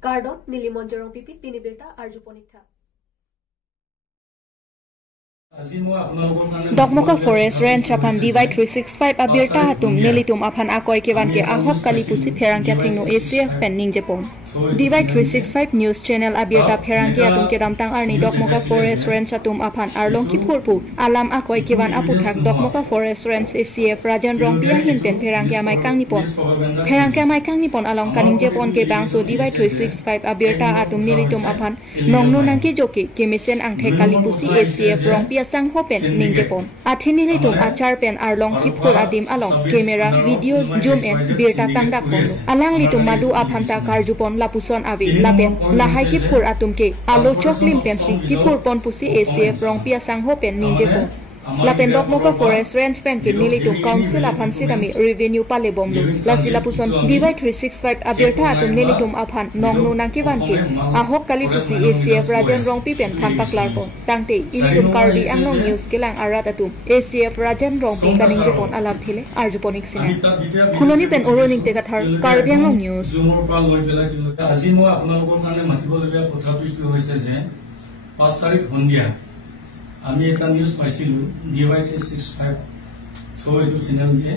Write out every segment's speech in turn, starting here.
Kardop Nilimonjarong Pipit Pinibirta Arjuponikta. Dokmoka Forest Ranch apan DY 365 abirta hatum nilitum apan akoy kewan ke ahok kalipusi pherangkya thingno ACF penning jepon DY 365 News Channel abirta pherangkya atum kedamtang arni Dokmoka Forest Ranch atum apan arlong kipurpu alam akoy kewan aputhak Dokmoka Forest Ranch ACF Rajan Rongpia hinpen pherangkya maikang nipon along kaning jepon ke bangso DY 365 abirta atum nilitum apan nongno nangke joki kemisen angthe kalipusi ACF Rongpia sang hopen ning jepon athini litum achar pen arlong kipur adim along camera video zoom en birta tangdak pon alang litum madu aphanta karjupon lapuson abi lapen lahai kipur atum ke alo choklim pensi kipur pon pusi ACF Rongpia sang hopen ning jepon lapen Dokmoka Forest Ranch pen ke nilitum council aphan sidami revenue pale bomdu lasila puson DY 365 abirta atum nilitum aphan nongno nangkiwan ke ahok kalipusi ACF Rajan Rongpi pen thampak larpon tangte ilitum Karbi Anglong news kelang aratatum ACF Rajan Rongpi kaning jepon alam thile arjuponik sine khuloni pen oroning te kathar Karbi Anglong news আজি মই আপোনালোকৰ কাৰণে মাতিবলগীয়া কথাটো কি হৈছে যে 5 তাৰিখ সন্ধিয়া আমি এটা নিউজ পাইছিলো DY 365 থ্ৰু এইটো চেনেল দিয়ে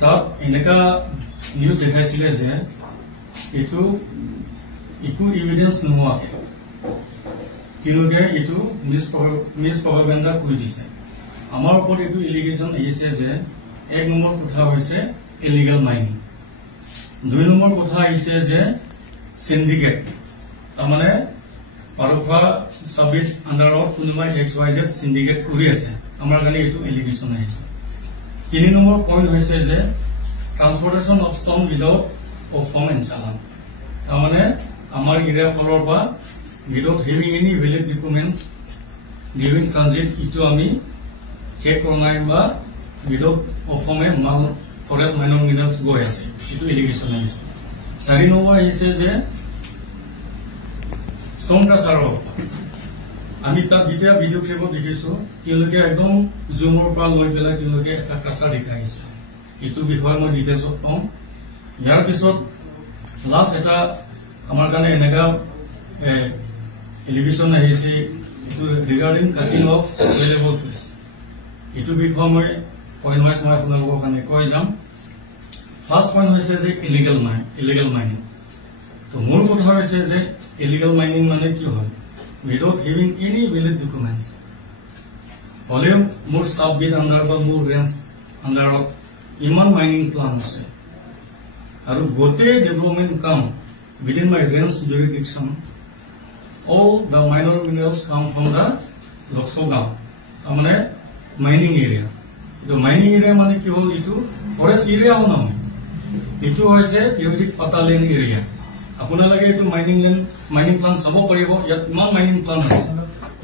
তাত এনেকা নিউজ দেখাইছিলে যে এইটো ইকো এভিডেন্স নোহোৱা তিলোকে এইটো মিস প্ৰপাগাণ্ডা কৰি দিছে আমাৰ ওপৰত এইটো এলিগেশ্যন আহিছে যে এক নম্বৰ কথা হৈছে ইলিগেল মাইনিং 2 নম্বৰ কথা আহিছে যে সিন্ডিকেট মানে পাৰখা সাবিত আন্ডাৰত কোনোবা XYZ সিন্ডিকেট কৰি আছে আমাৰ কাৰণে এইটো এলিগেশ্যন আহিছে 3 নম্বৰ পইণ্ট হৈছে যে ট্ৰান্সপোৰ্টেশন অফ ষ্টন উইদাউট পাৰফৰ্মেন্স চালান মানে আমাৰ এৰিয়া ফলৰ বা without having any valid documents during transit ইটো আমি চেক কৰা বা উইদাউট পাৰফৰ্মেন্স মাল ফৰেষ্ট মাইনৰ মিনাৰেলছ গৈ আছে এইটো এলিগেশ্যন আহিছে 4 নম্বৰ আহিছে যে Stone Kasaro. Amita Dita video clip দেখিছো তেওঁলোকে একদম জুমৰ পৰা লৈ পেলাই তেওঁলোকে এটা কাছা দেখাইছে এটো বিষয় মই ডিটেইলছ কম ইয়াৰ পিছত লাষ্ট এটা আমাৰ কাৰণে এনেকা এলিগেশ্যন আহিছে regarding cutting of available trees এটো বিষয় মই পইণ্ট মই আপোনালোকৰ কাৰণে কৈ যাম ফাৰ্স্ট পইণ্ট হৈছে যে ইলিগেল মাইনিং তো মূল কথা হৈছে যে illegal mining মানে কি হয় without having any valid documents হলে মোৰ সাববিট আন্ডাৰ বা মোৰ ৰেঞ্জ আন্ডাৰত ইমান মাইনিং প্লান আছে আৰু গোটে ডেভেলপমেন্ট কাম within my range jurisdiction all the minor minerals come from the Loksogam মানে মাইনিং এৰিয়া তো মাইনিং এৰিয়া মানে কি হল ইটো ফৰেষ্ট এৰিয়া হয় নহয় ইটো হৈছে থিওৰিটিক পাতালেন এৰিয়া আপোনালোকে এটো মাইনিং প্লান সব কৰিব ইয়াত ইমান মাইনিং প্লান আছে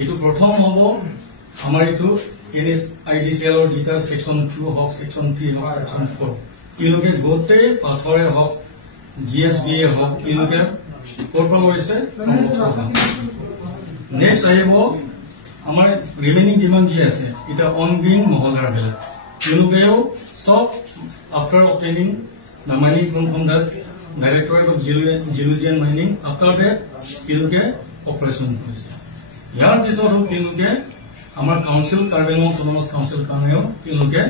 এটো প্ৰথম হ'ব আমাৰ এটো NSIDCL ৰ যেটা সেকশন 2 হক সেকশন 3 হক সেকশন 4 তিলোকে গোটে পাথৰে হক GSBA হক তিলোকে কৰপৰা হৈছে নেক্সট আহিব আমাৰ ৰিমেইনিং যিমান যি আছে এটা অনগোইং মহলাৰ বেলা তিলোকেও সব after obtaining the mining from the Directorate of Geology and Mining after that tiloke operation কৰিছে ইয়াৰ পিছত তিলোকে আমাৰ council Karbi Anglong autonomous council কাৰণেও তিলোকে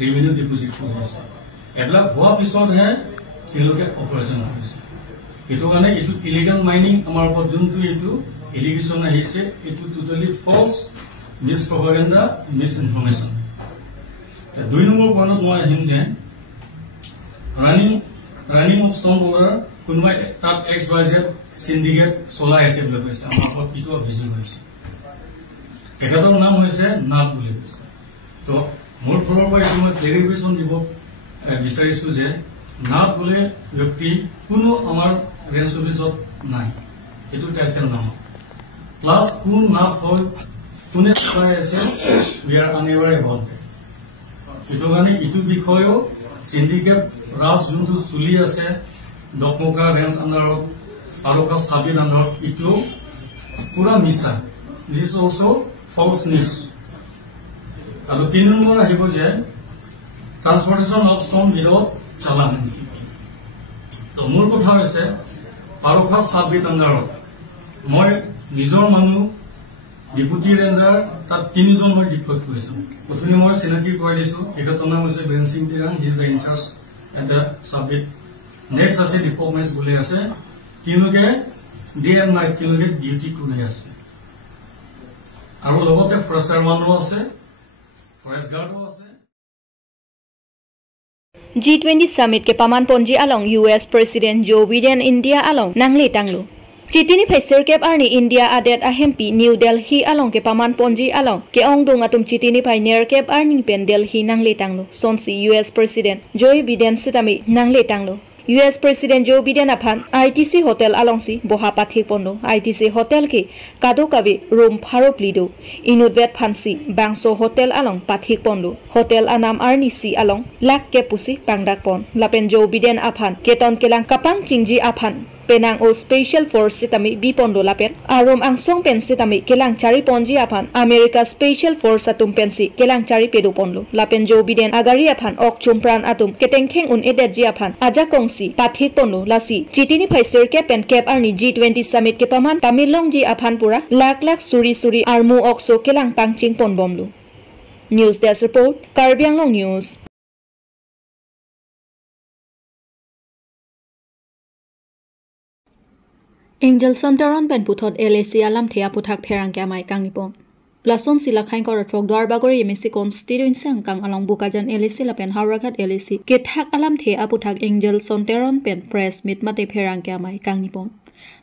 ৰেভিনিউ ডিপোজিট কৰিছে এবলা হোৱা পিছত হে তিলোকে অপাৰেশন কৰিছে এটো মানে এটো ইলিগেল মাইনিং আমাৰ ওপৰত যোনটো এটো এলিগেশ্যন আহিছে এটো totally false mis propaganda misinformation তে 2 নম্বৰ পইণ্টত মই আহিম যে running of stone border কোনবাই তাত XYZ syndicate চলাই আছে বুলি কৈছে আমাৰ পিটো ভিজন হৈছে তেখেতৰ নাম হৈছে নাপ বুলি কৈছে তো মোৰ ফলৰ পৰা মই ক্লেৰিফিকেশন দিব বিচাৰিছো যে নাপ বুলি ব্যক্তি কোনো আমাৰ ৰেঞ্জ অফিসত নাই এটো টাইটেল নাম প্লাস কোন নাপ হয় কোনে চলাই আছে we are unaware about it এটো মানে ইটো বিষয়ও syndicate ras juntu suli ase Dokmoka range under Aloka Sabin under itu pura misa this is also false news alo 3 number ahibo je transportation of stone without চালান তো মূল কথা হৈছে পাৰখা sub gate আন্ডাৰত মই নিজৰ মানুহ ডিপুটি ৰেঞ্জাৰ তাত 3 জন মই deploy কৰিছো প্ৰথমে মই চিনাকি কৰি দিছো এটাৰ নাম হৈছে Ben Singh Tirang he is the in charge at the sub gate next আছে ডিপাৰ্টমেন্টস বুলি আছে তিনকে ডে এণ্ড নাইট তিনকে ডিউটি কৰি আছে আৰু লগতে ফৰেষ্টাৰ মানো আছে ফৰেষ্ট গাৰ্ডো আছে G20 summit ke paman ponji along US President Joe Biden India along nangli tanglu Chitini phaisir kep arni India adet ahempi New Delhi along ke paman ponji along ke ongdung atum chitini pioneer kep arni pen Delhi nangli tanglu sonsi US President Joe Biden sitami nangli tanglu US President Joe Biden aphan ITC hotel alongsi boha pathi pondo ITC hotel ke kado kabe room pharo plido inudvet phansi bangso hotel along pathi pondo hotel anam arni si along lak ke pusi pangdak pon lapen Joe Biden aphan keton kelang kapang chingji aphan penang o special force sitami bipondo lapet arom ang song pen sitami kelang chari ponji aphan America special force atum pensi kelang chari pedu ponlo lapen Joe Biden agari aphan ok chumpran atum ketengkheng un edet ji aphan aja kongsi pathik ponlo lasi chitini phaisir ke pen cap arni G20 summit ke paman tamilong ji aphan pura lak lak suri armu okso kelang pangching pon bomlu news desk report Karbi Anglong news Angel Santaron pen puthot LAC alam thea puthak pherang kya mai kangnipon Lason sila khain kor thok dwar bagori emisi constituency angkang along bukajan LAC lapen hawragat LAC ke thak alam thea puthak Angel Santaron pen press meet mate pherang kya mai kangnipon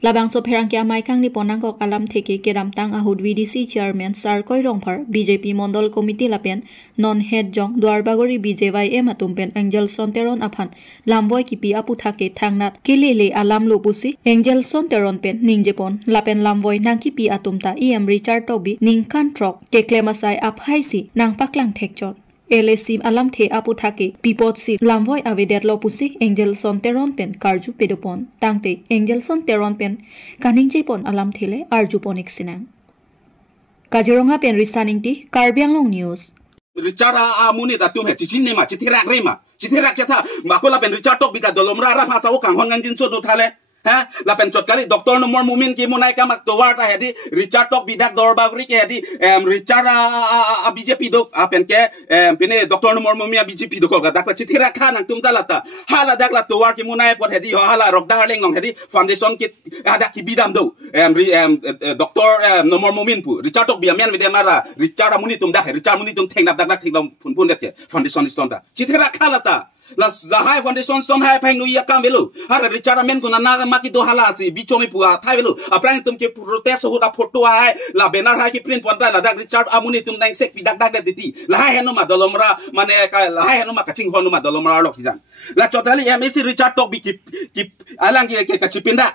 Labangso pherang kya mai kangnipon angkok alam theke keram tang ahud VDC chairman Sar Koi Rongphar BJP Mondol Committee lapen non head jong dwar bagori BJYM atum pen Angel Santaron aphan lamboy kipi aputhake thangnat kilele alam lopusi Angel Santaron pen ningjepon lapen lamboy nangkipi atumta EM Richard Tobi ningkan trok keklemasai aphaisi nang paklang thekchot LAC alam the aputhake pipot si lamboy avedet lopusi Angel Santaron pen karju pedopon tangte Angel Santaron pen kaningje pon alam thele arju ponik sinang Kajironga pen resigning ti Karbi Anglong news Richard amuni da tum he chichinne ma chithirak rema chithirak chatha makola pen Richard tok bida dolomra ra phasa o kang hongan jin so do thale ha la pen chotkali doctor no mor mumin ki munai ka mak to warta hedi Richard tok bidak dorbagri ke hedi Richard BJP dok pen ke pene doctor no mor mumia BJP dok ga dak chithirak khan tum dalata hala dak la to war ki munai pot hedi hala rok darling ngong hedi foundation ki ada ki bidam do doctor no mor mumin pu Richard tok biamian vide mara Richard muni tum dak Richard muni tum theng dak thing pun dak foundation stonta chithirak khalata la high foundation stone hai phang nuya kam belu har Richard men guna na maki do hala si bichomi pua thai belu aprang tum ke protest ho da photo hai la banner hai ki print ponta la dak Richard amuni tum dang sek bidak dak diti la hai henu ma dolomra mane la hai henu ma kaching honu ma dolomra lok hijan la chotali MSC Richard tok bi ki alang ke chipinda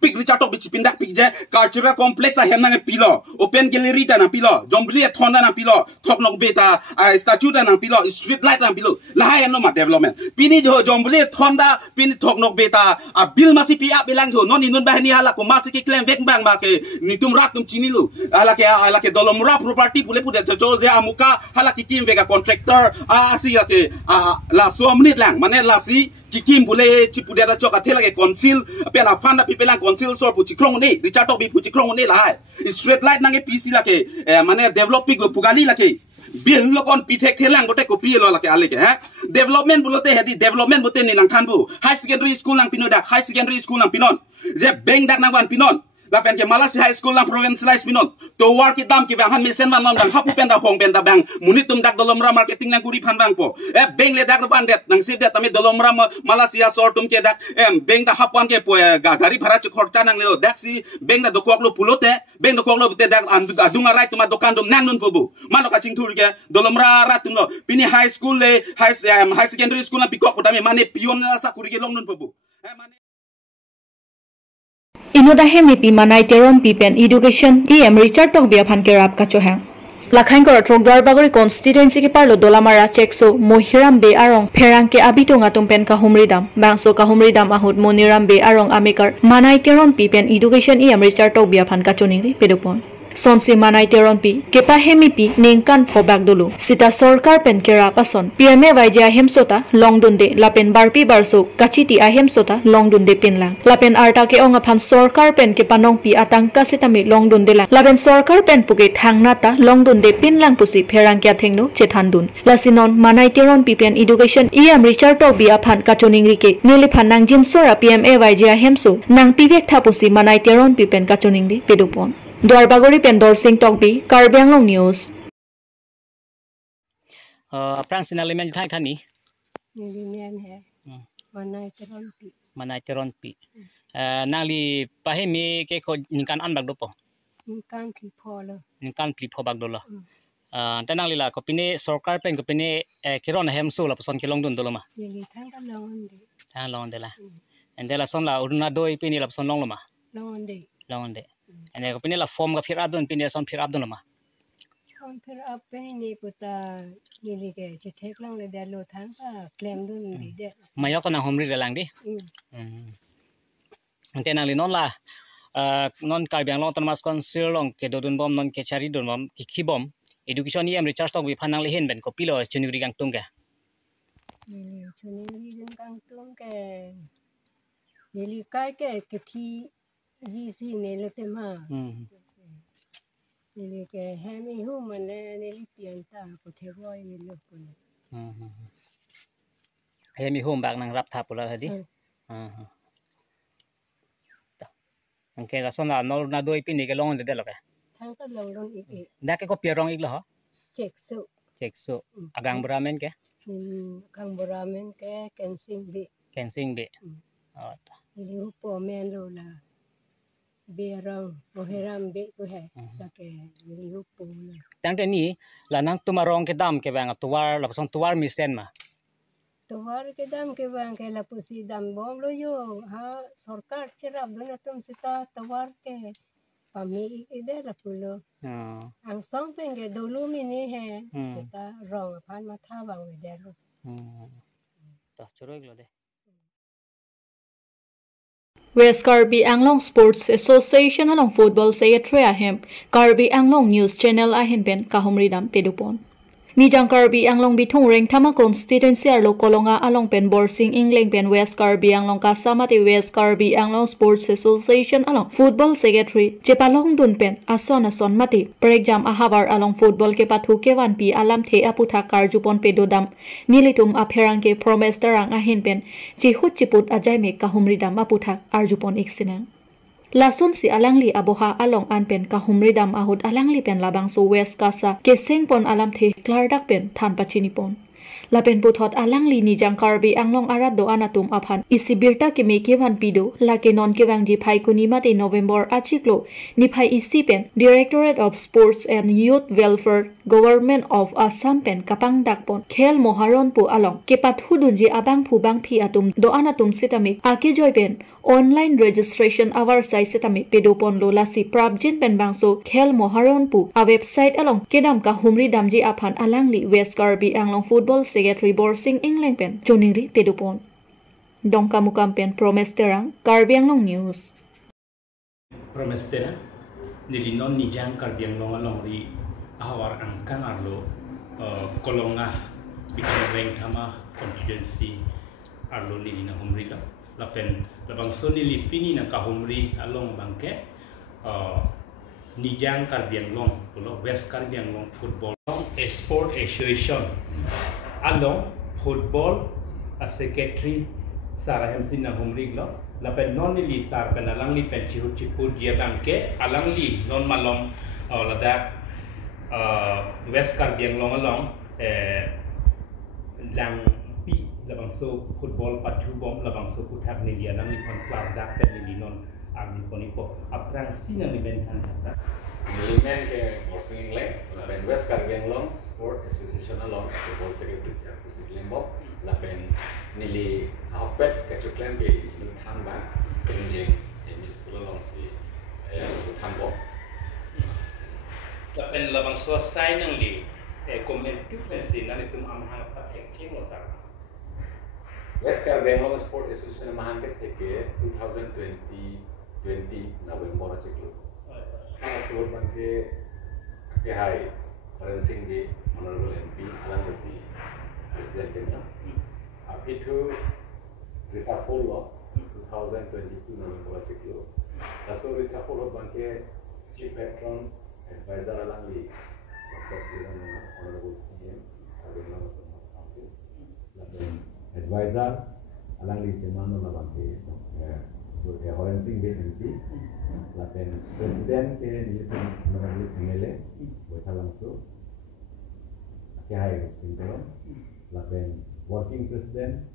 pik Richard tok bi chipinda pik je cultural complex a hem na pilo open gallery ta na pilo jombli thonda na pilo thoknok beta statue ta na pilo street light na pilo la hai henu ma Pini jo jombule thonda pini thoknok beta a bil masi pi ap bilang jo non inun bahni hala ko masi ki claim vek bang ma ke nitum rat tum chinilu ala ke dolomra property pule pude jo je amuka hala ki kim vega contractor asi ate la so minute lang mane la si ki kim pule chipude da choka thela ke council pela fanda pi pelang council so pu chikrong ni Richard tok bi pu chikrong ni la hai street light nang e PC la ke mane developing lo pugali la ke Bill lokon pitek thelang bote ko pielo la ke aleke ha development bulote hedi development bote ni nang thanbu high secondary school nang pinodak high secondary school nang pinon je beng dak nang wan pinon la pen ke Malasi high school nang provincialized pinon to war ki dam ki bang han mesen wan dang hapu pen da hong pen da bang munitum dak dolomra marketing nang guri phan bang po beng le dak ban det nang sip det tami dolomra Malasi ya sortum ke dak beng da hapan ke po gari bhara ch khorcha nang le dak si beng da dokok lo pulote beng dokok lo bute dak adunga right tuma dokan dum nang nun pobu mano ka chingthur ke dolomra ratum lo pini high school le high secondary school na pikok potami mane pion sa kuri ke long nun pobu mane Inoda hemi pi manai teron pi pen education EM Richard tok bia phan ke rap ka chohang lakhain kor thok dwar bagori constituency ke parlo dolamara chekso mohiram be arong pherang ke abitonga tum pen ka humri dam bangso ka humri dam ahut moniram be arong amekar manai teron pi pen education EM Richard tok bia phan ka choning ri pedopon sonsi manai teron pi kepa hemi pi nengkan phobak dulu sita sarkar pen kera pason PMA waija hemsota longdunde lapen barpi barso kachiti ahemsota longdunde pinlang lapen arta ke ong aphan sarkar pen ke panong pi atangka sitami longdunde la lapen sarkar pen puke thangnata longdunde pinlang pusi pherang kya thengno chethandun lasinon manai teron pi pen education iam richard to bi aphan kachoning rike nili phanang jin sora PMA waija hemso nang pivek thapusi manai teron pi pen kachoning ri pedupon Dwarbagori Pendor Singh Tokbi, Karbi Anglong News. Prang sinali men thai thani. Nili men hai. Manai teron pi. Nali pahemi ke ko ningkan an bag dopo. Ningkan pli lo. Ningkan pli pho bag dolo. Tanang lila ko pine sarkar pen ko pine kiron hem so la pason kilong dun dolo ma. Nili thang ka longon de. Thang longon de la. Endela son la urna doi pine la pason long lo ma. Longon de. Longon de. Ene ko pine la form ka phir adun pine son phir adun ma. Kon phir up pe ni puta nili ke chethek long le de lo thang ka claim dun di de. Mayo ko na homri de lang di. Ante nang li non la non Karbi Anglong Autonomous Council long ke dodun bom non ke chari dun bom ki khibom education yam recharge tok bi phanang le hen ben ko pilo chunuri gang tung ga. Nili chunuri gang tung ke nili kai ke thi जी सी नेले ते मा नेले के Hemy who मने नेली पियंता पुथे रोय नेलो पुन Hemi home bag nang rap tha pula hadi. Angke la sona nor na doi pini ke long de lo ka. thang ka long long ik Da ke ko pierong ik lo ho. check so Check so agang bramen ke kang boramen ke kensing be. नेली हु po men lo la berang moheram be ko hai sake नेली हु po la Tang te ni la nang tumarong ke dam ke bang tuwar la pason tuwar misen ma. तोवार के दाम के बang के la pusi dam bom lo yo ha sarkar chirab dona tum sita तोवार K pami ide la pulo ang song pen ke dolu mini he sita rong phan ma tha bang we de lo To choroi lo de. West Karbi Anglong Sports Association along football secretary ahem Karbi Anglong News Channel ahin pen kahumridam pedupon. Nijang Karbi Anglong bitong reng thama constituency arlo kolonga along pen borsing ingling pen West Karbi Anglong kasamati West Karbi Anglong Sports Association along football secretary jepalong dun pen ason mati preexam ahabar along football ke pathu ke wan pi alam the aputha karjupon pedodam nilitum apherang ke promise tarang ahin pen jihut chiput ajai me kahumridam aputha arjupon iksinang Lasun si alangli aboha along anpen kahumridam ahud alangli pen labang so west kasa keseng pon alam the klardak pen than pachinipon lapen puthot alangli nijang Karbi Anglong arat do anatum aphan isibirta ke mekevan pido lake non kewang ji phai kunimate November achiklo ni phai isi pen Directorate of Sports and Youth Welfare Government of Assam pen kapang dakpon khel moharon pu along ke pathudun ji abang phubang phi atum do anatum sitami ake joy pen online registration our site setami pedopon lo lasi prabjin pen bangso khel moharon pu a website along kedam ka humri damji aphan alangli West Karbi Anglong football secretary borsing england pen choningri pedopon dongka mukam pen promise terang Karbi Anglong News promise terang nili non nijang Karbi Anglong along ri ahawar angkang arlo kolonga bikin reng thama constituency arlo nili na humri la lapen labang so nili pini na kahumri along bangke nijang Karbi Anglong pulo West Karbi Anglong football sport association along football secretary sara hemsin na humri lo lapen non nili sar penalang li pen chiput dia bangke alang li non malong ladak West Karbi Anglong along lang pi labang so football patu bom labang so putak ni dia nang li kon klar dak pen ni non arni konipo aprang sina ni ben tan ta Milimen ke borsing England, lapen West Karbi Anglong Sport Association along football secretary siap pusik lembok, lapen nili hopet ke cuklen ke luthang ba penjeng emis tulong si luthang bo. lapen labang so sai nang li comment tu pensi nang itum amhang pa eking lo sar West Karbi Anglong Sport Association mahangket ke 2020 November ciklu. sebut bangke hai rencing di honorable MP alang si presiden kita api tu reshuffle law 2022 November ciklu lalu reshuffle bangke chief patron advisor alang li honorable CM Karbi Anglong advisor alang li teman na bangke rencing di MP laten presiden ke nilai honorable MLA buat langsung hai singkong laten working president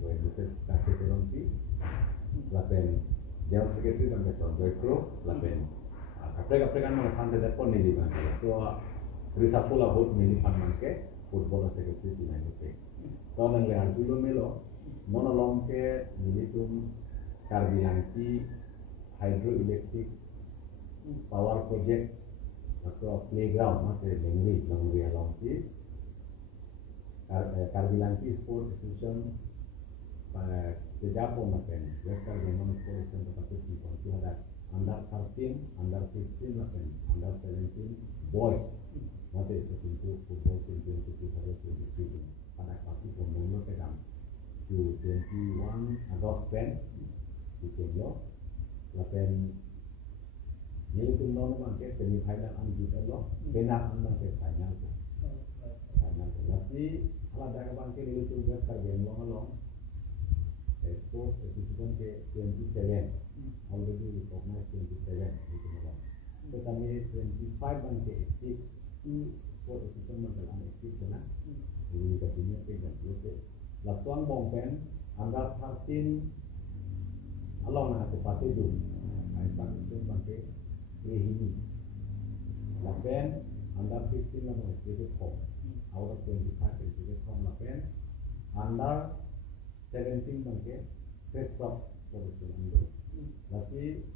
when Mrs. Kakitironti laten general secretary dan besok Joycro laten kapre kan mengepan tidak pun nili bangke so reshuffle abut nili pan bangke football secretary sini bangke tahun yang lalu dulu melo monolong ke nili tum Karbi Anglong hydroelectric power project atau playground masih lengri along si Karbi Anglong Sport Association pada sejak pemain West Karbi Anglong Sport Association terkait di ada under 13, under 15, under 17 boys masih itu football team 2023 pada waktu pembunuh pedang 21 Agustus di Kenya, lapen nilai turnamen bangke semifinal anjut Allah, benar bangke final. Tapi kalau ada bangke nilai turnamen Karbi Anglong Sport Association ke 27, already recognized 27 di Kenya. Tetapi 25 bangke aktif, Sport Association mengalang aktif benar. Ini katanya pegang itu. Lasuang bongpen under 13 along na tepati dun ay pagkakit bangke rehini lapen under 15 na mga ticket home out of 25 ticket home lapen under 17 bangke first club production ando tapi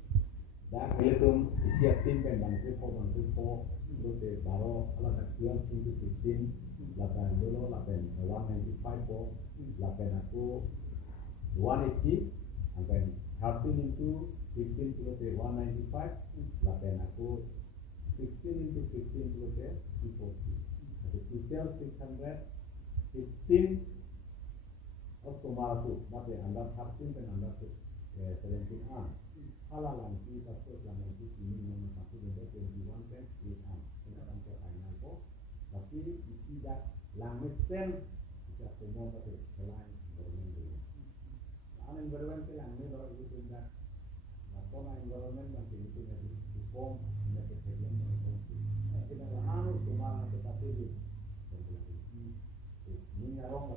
dak militum isiap tim pen bangke 4 terus baro ala dak 12 into 15 lapen dulu lapen 195 po lapen aku 180 sampai 13 into 15 plus 195 lapen aku 16 into 15 plus 240 jadi total 615 of tomorrow mate under 13 dan under 17 an ala lanti pasal lanti ini nomor 1 dan 21 dan 8 an kita sampai final ko tapi tidak langit sen bisa semua mate selain bermain dulu environment ke lang ni baru itu tidak, apa environment masih itu dari form dari segmen itu, kita lahan cuma kita pilih, ini ngarong